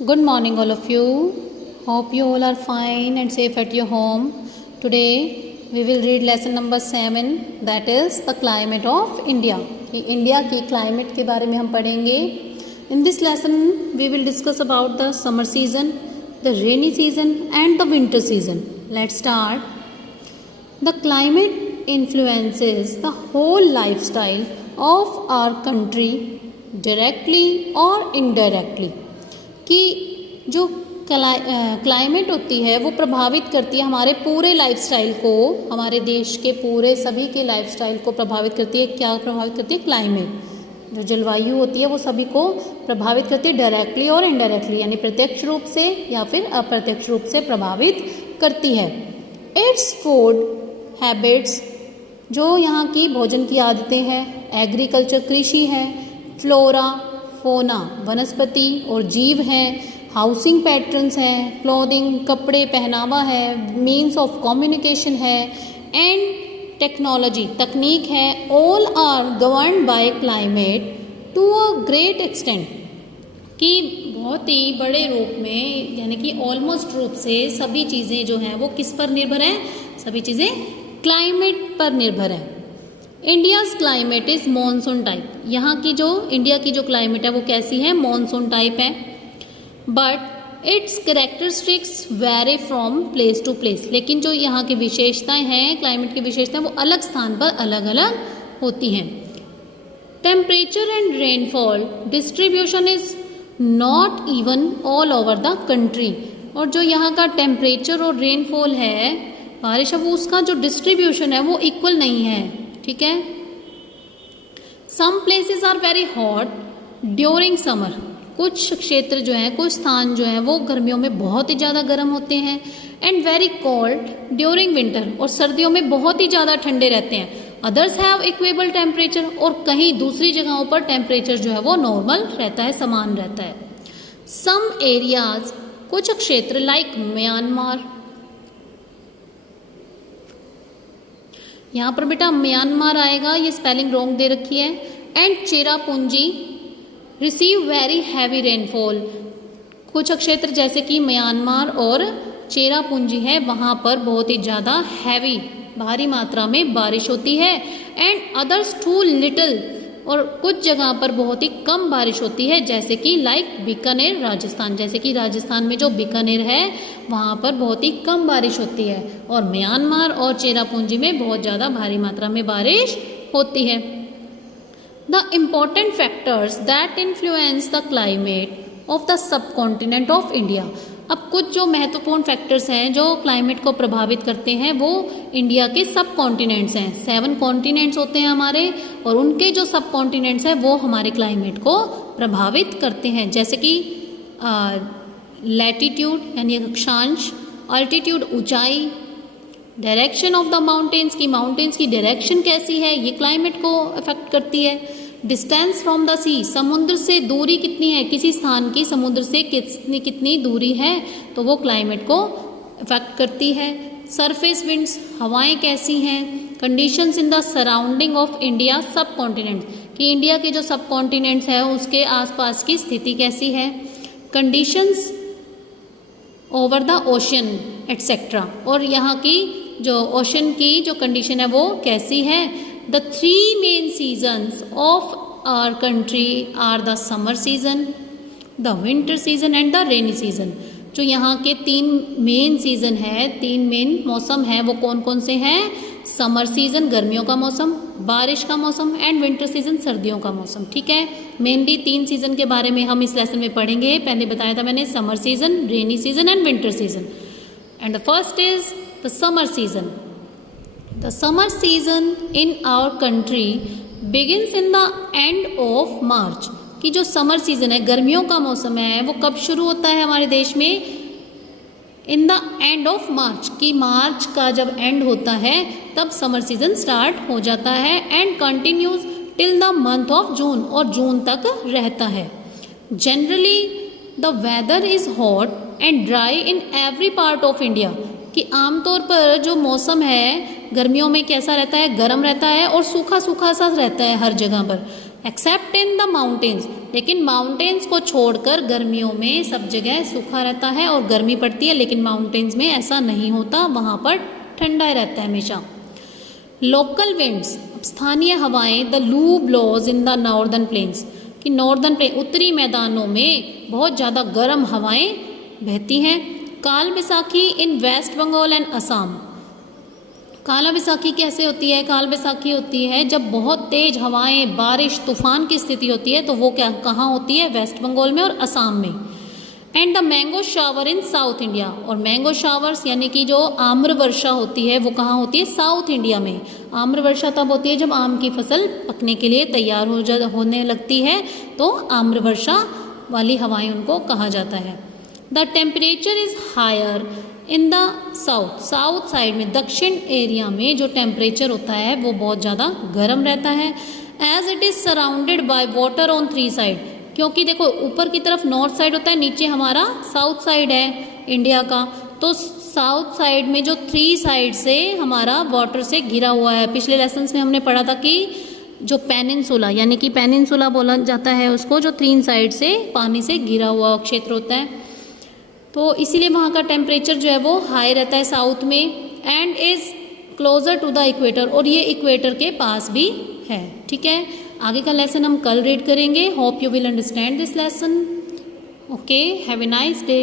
Good morning, all of you. Hope you all are fine and safe at your home. Today we will read lesson number 7, that is the climate of India. India की climate के बारे में हम पढ़ेंगे. In this lesson we will discuss about the summer season, the rainy season and the winter season. Let's start. The climate influences the whole lifestyle of our country directly or indirectly. कि जो climate होती है वो प्रभावित करती है हमारे पूरे लाइफस्टाइल को, हमारे देश के पूरे सभी के लाइफस्टाइल को प्रभावित करती है. क्या प्रभावित करती है? क्लाइमेट. जो जलवायु होती है वो सभी को प्रभावित करती है डायरेक्टली और इनडायरेक्टली, यानी प्रत्यक्ष रूप से या फिर अप्रत्यक्ष रूप से प्रभावित करती है. इट्स फूड हैबिट्स, जो यहाँ की भोजन की आदतें हैं, एग्रीकल्चर कृषि है, फ्लोरा फोना वनस्पति और जीव हैं, हाउसिंग पैटर्न्स हैं, क्लोथिंग कपड़े पहनावा है, मीन्स ऑफ कम्युनिकेशन है एंड टेक्नोलॉजी तकनीक है. All are governed by climate to a great extent. कि बहुत ही बड़े रूप में, यानी कि ऑलमोस्ट रूप से सभी चीज़ें जो हैं वो किस पर निर्भर हैं? सभी चीज़ें क्लाइमेट पर निर्भर हैं. India's climate is monsoon type. यहाँ की जो इंडिया की जो क्लाइमेट है वो कैसी है? मॉनसून टाइप है. But its characteristics vary from place to place. लेकिन जो यहाँ की विशेषताएं हैं, क्लाइमेट की विशेषताएं, वो अलग स्थान पर अलग अलग होती हैं. Temperature and rainfall distribution is not even all over the country. और जो यहाँ का टेम्परेचर और रेनफॉल है, बारिश, अब उसका जो डिस्ट्रीब्यूशन है वो इक्वल नहीं है. ठीक है. Some places are very hot during summer. कुछ क्षेत्र जो हैं, कुछ स्थान जो हैं वो गर्मियों में बहुत ही ज़्यादा गर्म होते हैं. And very cold during winter, और सर्दियों में बहुत ही ज़्यादा ठंडे रहते हैं. अदर्स हैव इक्वेबल टेम्परेचर, और कहीं दूसरी जगहों पर टेम्परेचर जो है वो नॉर्मल रहता है, समान रहता है. सम एरियाज, कुछ क्षेत्र लाइक म्यांमार, यहाँ पर बेटा म्यांमार आएगा, ये स्पेलिंग रॉन्ग दे रखी है. And Cherrapunji receive very heavy rainfall. कुछ क्षेत्र जैसे कि म्यांमार और चेरापूंजी है, वहाँ पर बहुत ही ज़्यादा हैवी, भारी मात्रा में बारिश होती है. एंड अदर्स टू लिटिल, और कुछ जगह पर बहुत ही कम बारिश होती है, जैसे कि लाइक बीकानेर राजस्थान. जैसे कि राजस्थान में जो बीकानेर है वहाँ पर बहुत ही कम बारिश होती है, और म्यांमार और चेरापूंजी में बहुत ज़्यादा भारी मात्रा में बारिश होती है. The important factors that influence the climate of the sub continent of India. अब कुछ जो महत्वपूर्ण फैक्टर्स हैं जो क्लाइमेट को प्रभावित करते हैं वो इंडिया के सब कॉन्टिनेंट्स हैं. 7 कॉन्टिनेंट्स होते हैं हमारे, और उनके जो सब कॉन्टिनेंट्स हैं वो हमारे क्लाइमेट को प्रभावित करते हैं. जैसे कि लैटिट्यूड यानी अक्षांश, अल्टीट्यूड ऊंचाई, डायरेक्शन ऑफ द माउंटेन्स की माउंटेन्स की डायरेक्शन कैसी है, ये क्लाइमेट को अफेक्ट करती है. डिस्टेंस फ्रॉम द सी, समुद्र से दूरी कितनी है, किसी स्थान की समुद्र से कितनी दूरी है, तो वो क्लाइमेट को अफेक्ट करती है. सरफेस विंड्स, हवाएं कैसी हैं. Conditions in the surrounding of India सब कॉन्टिनेंट, कि इंडिया के जो सब कॉन्टिनेंट्स है उसके आसपास की स्थिति कैसी है. Conditions over the ocean etcetera, और यहाँ की जो ओशन की जो कंडीशन है वो कैसी है. The 3 main seasons of our country are the summer season, the winter season and the rainy season. जो यहाँ के 3 मेन सीज़न है, 3 मेन मौसम है, वो कौन कौन से हैं? समर सीज़न गर्मियों का मौसम, बारिश का मौसम, एंड विंटर सीज़न सर्दियों का मौसम. ठीक है. मेनली 3 सीज़न के बारे में हम इस लेसन में पढ़ेंगे. पहले बताया था मैंने, summer season, rainy season and winter season. And the first is the summer season. The summer season in our country begins in the end of March. कि जो समर सीज़न है, गर्मियों का मौसम है, वो कब शुरू होता है हमारे देश में? In the end of March, कि मार्च का जब एंड होता है तब समर सीज़न स्टार्ट हो जाता है. And continues till the month of June, और जून तक रहता है. Generally the weather is hot and dry in every part of India. कि आमतौर पर जो मौसम है गर्मियों में कैसा रहता है? गर्म रहता है और सूखा सूखा सा रहता है हर जगह पर, एक्सेप्ट इन द माउंटेन्स. लेकिन माउंटेन्स को छोड़कर गर्मियों में सब जगह सूखा रहता है और गर्मी पड़ती है, लेकिन माउंटेन्स में ऐसा नहीं होता, वहाँ पर ठंडा रहता है हमेशा। लोकल विंड्स, स्थानीय हवाएं, the loo blows in the northern plains, कि नॉर्दर्न प्लेन उत्तरी मैदानों में बहुत ज़्यादा गर्म हवाएं बहती हैं। काल बैसाखी इन वेस्ट बंगाल एंड असम, काला बैसाखी कैसे होती है? काल बैसाखी होती है जब बहुत तेज हवाएं, बारिश, तूफान की स्थिति होती है, तो वो क्या कहाँ होती है? वेस्ट बंगाल में और असम में। And the mango shower in south India, और मैंगो शावर्स यानी कि जो आम्र वर्षा होती है वो कहाँ होती है? साउथ इंडिया में। आम्र वर्षा तब होती है जब आम की फसल पकने के लिए तैयार होने लगती है, तो आम्र वर्षा वाली हवाएं उनको कहा जाता है। The temperature is higher in the south, south side में, दक्षिण एरिया में जो टेम्परेचर होता है वो बहुत ज़्यादा गर्म रहता है। As it is surrounded by water on 3 side, क्योंकि देखो ऊपर की तरफ नॉर्थ साइड होता है, नीचे हमारा साउथ साइड है इंडिया का, तो साउथ साइड में जो 3 साइड से हमारा वाटर से घिरा हुआ है। पिछले लेसन्स में हमने पढ़ा था कि जो पेनिनसुला, यानी कि पेनिनसुला बोला जाता है उसको, जो 3 साइड से पानी से घिरा हुआ क्षेत्र होता है, तो इसीलिए वहाँ का टेम्परेचर जो है वो हाई रहता है साउथ में। And is closer to the equator, और ये इक्वेटर के पास भी है। ठीक है, आगे का लेसन हम कल रीड करेंगे। Hope you will understand this lesson. Okay, have a nice day.